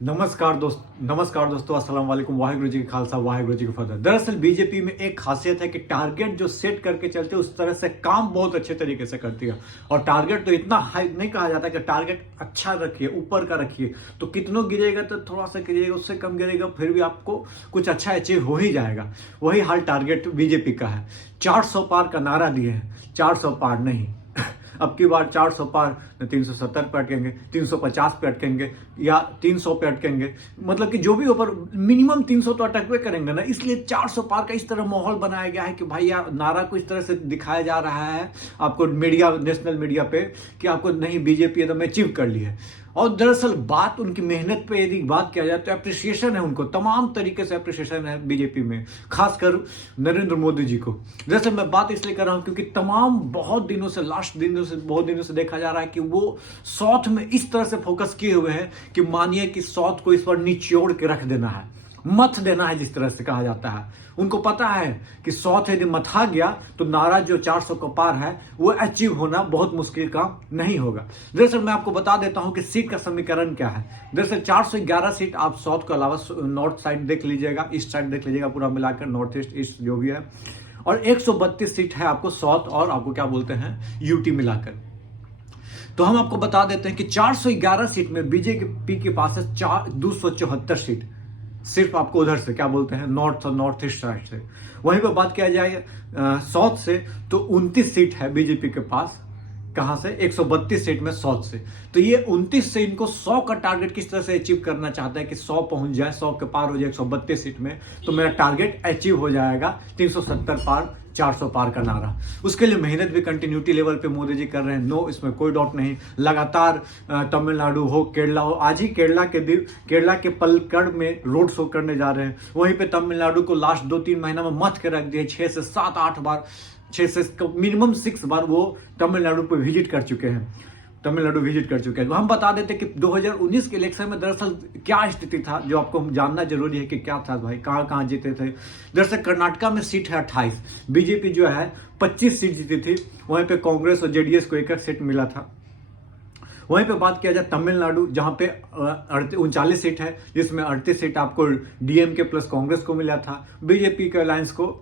नमस्कार दोस्तों, अस्सलाम वालेकुम। वाहिगुरु जी का खालसा, वाहिगुरु जी का फतेह। दरअसल बीजेपी में एक खासियत है कि टारगेट जो सेट करके चलते हैं उस तरह से काम बहुत अच्छे तरीके से करती है। और टारगेट तो इतना हाई नहीं कहा जाता कि टारगेट अच्छा रखिए, ऊपर का रखिए, तो कितनों गिरेगा तो थोड़ा सा गिरेगा, उससे कम गिरेगा, फिर भी आपको कुछ अच्छा अचीव हो ही जाएगा। वही हाल टारगेट बीजेपी का है। 400 पार का नारा दिए हैं, 400 पार नहीं। अब की बार 400 पार 370 पे अटकेंगे, 350 पे अटकेंगे या 300 पे अटकेंगे। मतलब कि जो भी ऊपर मिनिमम 300 तो अटकवे करेंगे ना। इसलिए 400 पार का इस तरह माहौल बनाया गया है कि भाई यार नारा को इस तरह से दिखाया जा रहा है आपको मीडिया, नेशनल मीडिया पे, कि आपको नहीं बीजेपी एकदम अचीव कर ली है। और दरअसल बात उनकी मेहनत पे यदि बात किया जाए तो अप्रिसिएशन है उनको, तमाम तरीके से अप्रिसिएशन है बीजेपी में, खासकर नरेंद्र मोदी जी को। दरअसल मैं बात इसलिए कर रहा हूं क्योंकि तमाम बहुत दिनों से, बहुत दिनों से देखा जा रहा है कि वो साउथ में इस तरह से फोकस किए हुए हैं कि मानिए कि साउथ को इस पर निचोड़ के रख देना है, मथ देना है, जिस तरह से कहा जाता है। उनको पता है कि साउथ यदि मथा गया तो नारा जो 400 का पार है वो अचीव होना बहुत मुश्किल काम नहीं होगा। दरअसल मैं आपको बता देता हूं कि सीट का समीकरण क्या है। दरअसल 411 सीट आप साउथ के अलावा नॉर्थ साइड देख लीजिएगा, ईस्ट साइड देख लीजिएगा, पूरा मिलाकर नॉर्थ ईस्ट ईस्ट जो भी है। और 132 सीट है आपको साउथ और आपको क्या बोलते हैं यूटी मिलाकर। तो हम आपको बता देते हैं कि 411 सीट में बीजेपी के पास है 274 सीट, सिर्फ आपको उधर से क्या बोलते हैं नॉर्थ और नॉर्थ ईस्ट साइड से। वहीं पर बात किया जाए साउथ से तो 29 सीट है बीजेपी के पास। कहां से? 132 सीट में साउथ से। तो ये 29 से इनको 100 का टारगेट किस तरह से अचीव करना चाहता है कि 100 पहुंच जाए, 100 के पार हो जाए 132 सीट में, तो मेरा टारगेट अचीव हो जाएगा 370 पार, 400 पार का नारा। उसके लिए मेहनत भी कंटिन्यूटी लेवल पे मोदी जी कर रहे हैं, नो इसमें कोई डाउट नहीं। लगातार तमिलनाडु हो, केरला हो, आज ही केरला के पलक्कड़ में रोड शो करने जा रहे हैं। वहीं पे तमिलनाडु को लास्ट 2-3 महीना में मत के रख दिए, 6 से 7-8 बार, 6 से मिनिमम 6 बार वो तमिलनाडु पे विजिट कर चुके हैं, तो हम बता देते कि 2019 के इलेक्शन में दरअसल क्या स्थिति था, जो आपको जानना जरूरी है कि क्या था भाई, कहां कहां जीते थे। दरअसल कर्नाटका में सीट है 28, बीजेपी जो है 25 सीट जीती थी। वहीं पे कांग्रेस और जेडीएस को एक सीट मिला था। वहीं पे बात किया जाए तमिलनाडु, जहां पे 39 सीट है, जिसमें 38 सीट आपको डीएमके प्लस कांग्रेस को मिला था, बीजेपी के अलायंस को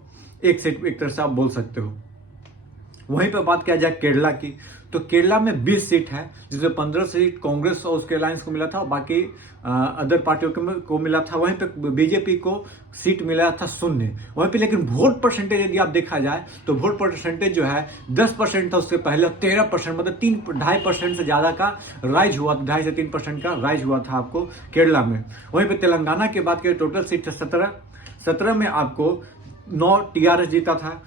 एक सीट एक तरह से आप बोल सकते हो। वहीं पर बात किया जाए केरला की, तो केरला में 20 सीट है, जिसमें 15 सीट कांग्रेस और उसके अलायंस को मिला था और बाकी अदर पार्टियों को मिला था। वहीं पे बीजेपी को सीट मिला था 0। वहीं पे लेकिन वोट परसेंटेज यदि आप देखा जाए तो वोट परसेंटेज जो है 10% था, उससे पहले 13%, मतलब 2.5% से ज्यादा का राइज हुआ, 2.5 से 3% का राइज हुआ था आपको केरला में। वहीं पे तेलंगाना की बात करें, टोटल सीट है 17 में आपको 9 टीआरएस जीता था,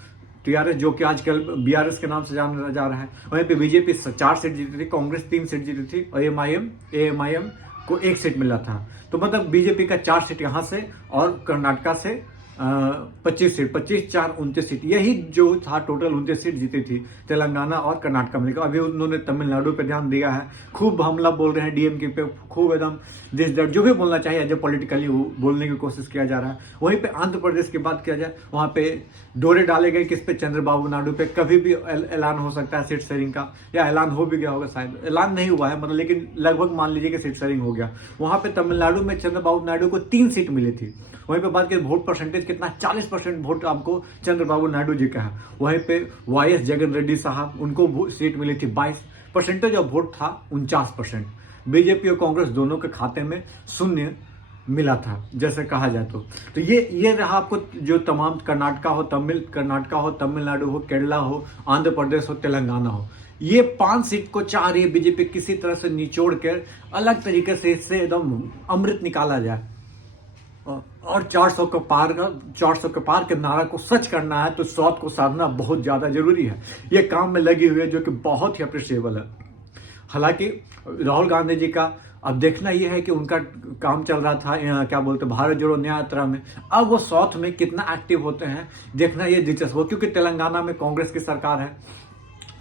टीआरएस जो कि आजकल बीआरएस के नाम से जाना जा रहा है। वहीं पे बीजेपी 4 सीट जीती थी, कांग्रेस 3 सीट जीती थी और एएमआईएम को 1 सीट मिला था। तो मतलब बीजेपी का 4 सीट यहां से और कर्नाटका से 25 सीट, 25 4 29 सीट, यही जो था टोटल 29 सीट जीती थी तेलंगाना और कर्नाटका में। अभी उन्होंने तमिलनाडु पे ध्यान दिया है, खूब हमला बोल रहे हैं डीएमके पे, खूब एकदम देश दर्द जो भी बोलना चाहिए जो पॉलिटिकली बोलने की कोशिश किया जा रहा है। वहीं पे आंध्र प्रदेश की बात किया जाए, वहां पे डोरे डाले गए किस पे? चंद्रबाबू नायडू पे। कभी भी ऐलान हो सकता है सीट शेयरिंग का, या ऐलान हो भी गया होगा, शायद ऐलान नहीं हुआ है मतलब, लेकिन लगभग मान लीजिए कि सीट शेयरिंग हो गया। वहां पे तमिलनाडु में चंद्रबाबू नायडू को 3 सीट मिली थी। वहीं पे बात करें वोट परसेंटेज कितना, 40% वोट आपको चंद्रबाबू नायडू जी का है। वहीं पे वाईएस जगन रेड्डी साहब, उनको सीट मिली थी 22, परसेंटेज ऑफ वोट था 49%। बीजेपी और कांग्रेस दोनों के खाते में 0 मिला था, जैसे कहा जाए तो ये रहा आपको जो तमाम कर्नाटका हो, तमिलनाडु हो, केरला हो, आंध्र प्रदेश हो, तेलंगाना हो, ये 5 सीट को चाह रही है बीजेपी किसी तरह से निचोड़ कर अलग तरीके से इससे एकदम अमृत निकाला जाए और 400 के पार के नारा को सच करना है तो साउथ को साधना बहुत ज्यादा जरूरी है। ये काम में लगी हुई है जो कि बहुत ही अप्रिशिएबल है। हालांकि राहुल गांधी जी का अब देखना यह है कि उनका काम चल रहा था क्या बोलते भारत जोड़ो न्याय यात्रा में, अब वो साउथ में कितना एक्टिव होते हैं देखना ये दिलचस्प हो, क्योंकि तेलंगाना में कांग्रेस की सरकार है,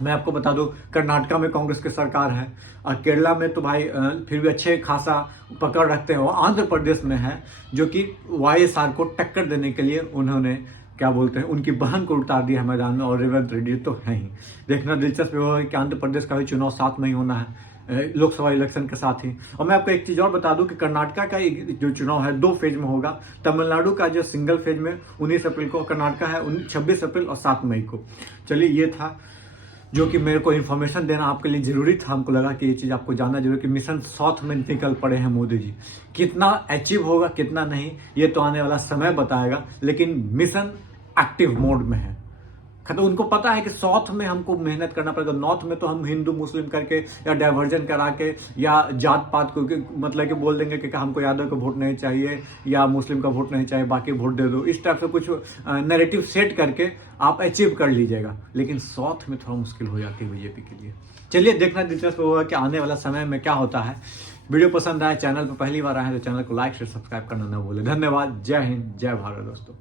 मैं आपको बता दूं कर्नाटका में कांग्रेस की सरकार है, और केरला में तो भाई फिर भी अच्छे खासा पकड़ रखते हैं। और आंध्र प्रदेश में है जो कि वाईएसआर को टक्कर देने के लिए उन्होंने क्या बोलते हैं उनकी बहन को उतार दिया मैदान में, और रेवंत रेड्डी तो है ही। देखना दिलचस्प होगा कि आंध्र प्रदेश का भी चुनाव साथ में ही होना है। लोकसभा इलेक्शन के साथ ही। और मैं आपको एक चीज और बता दूं कि कर्नाटका का जो चुनाव है 2 फेज में होगा। तमिलनाडु का जो सिंगल फेज में 19 अप्रैल को, कर्नाटका है 26 अप्रैल और 7 मई को। चलिए, ये था जो कि मेरे को इन्फॉर्मेशन देना आपके लिए जरूरी था। हमको लगा कि ये चीज आपको जानना जरूरी कि मिशन साउथ में निकल पड़े हैं मोदी जी। कितना अचीव होगा कितना नहीं, ये तो आने वाला समय बताएगा, लेकिन मिशन एक्टिव मोड में है। तो उनको पता है कि साउथ में हमको मेहनत करना पड़ेगा, नॉर्थ में तो हम हिंदू मुस्लिम करके या डाइवर्जन करा के या जात पात को मतलब कि बोल देंगे कि हमको यादव का वोट नहीं चाहिए या मुस्लिम का वोट नहीं चाहिए, बाकी वोट दे दो। इस टाइप से कुछ नैरेटिव सेट करके आप अचीव कर लीजिएगा, लेकिन साउथ में थोड़ा मुश्किल हो जाती है बीजेपी के लिए। चलिए, देखना दिलचस्प होगा कि आने वाला समय में क्या होता है। वीडियो पसंद आए, चैनल पर पहली बार आए तो चैनल को लाइक शेयर सब्सक्राइब करना न भूलें। धन्यवाद। जय हिंद, जय भारत दोस्तों।